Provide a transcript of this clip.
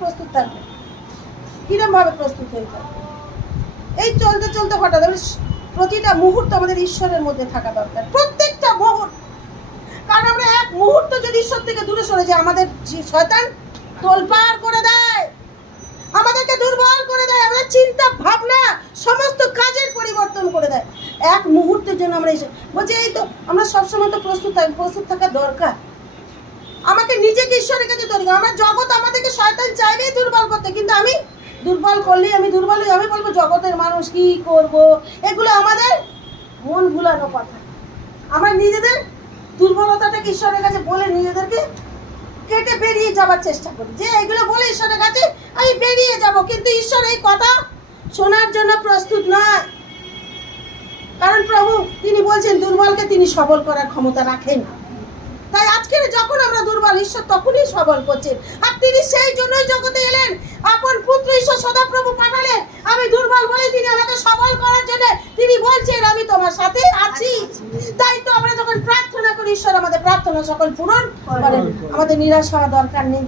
প্রস্তুত থাকবে, কিরম ভাবে প্রস্তুত হয়ে থাকবে। এই চলতে চলতে হঠাৎ প্রতিটা মুহূর্ত আমাদের ঈশ্বরের মধ্যে থাকা দরকার, প্রত্যেকটা মুহূর্ত। কারণ আমরা এক মুহূর্ত যদি ঈশ্বর থেকে দূরে সরে যাই, আমাদের শয়তান তোলপাড় করে দেয়, আমাদেরকে দুর্বল করে দেয়, আমাদের চিন্তা ভাবনা সমস্ত কাজের পরিবর্তন করে দেয়। এক মুহূর্তের জন্য আমরা বলছি এই তো আমরা সবসময় তো প্রস্তুত থাকা দরকার। আমাকে নিজেকে ঈশ্বরের কাছে তৈরি করা। আমার জগৎ আমাদেরকে শয়তান চাইবেই দুর্বল করতে, কিন্তু আমি দুর্বল করলেই আমি দুর্বল হই। আমি বলবো জগতের মানুষ কি করব, এগুলো আমাদের মন ভুলানো কথা। আমরা নিজেদের দুর্বলতাটাকে ঈশ্বরের কাছে বলে নিজেদেরকে কেটে বেরিয়ে যাবার চেষ্টা করি, যে এগুলো বলে ঈশ্বরের কাছে আমি বেরিয়ে যাব, কিন্তু ঈশ্বর এই কথা শোনার জন্য প্রস্তুত নয়। কারণ প্রভু তিনি বলছেন দুর্বলকে তিনি সবল করার ক্ষমতা রাখেন। তাই আজকের যখন আমরা দুর্বল, ঈশ্বর তখনই সবল করছেন। আর তিনি সেই জন্যই জগতে এলেন, আপন পুত্র ঈশ্বর সদাপ্রভু পাঠালেন। আমি দুর্বল বলে তিনি আমাকে সবল করার জন্য তিনি বলছেন আমি তোমার সাথে আছি। তাই তো আমরা যখন প্রার্থনা করি, ঈশ্বর আমাদের প্রার্থনা সকল পূরণ করেন। আমাদের নিরাশ হওয়া দরকার নেই।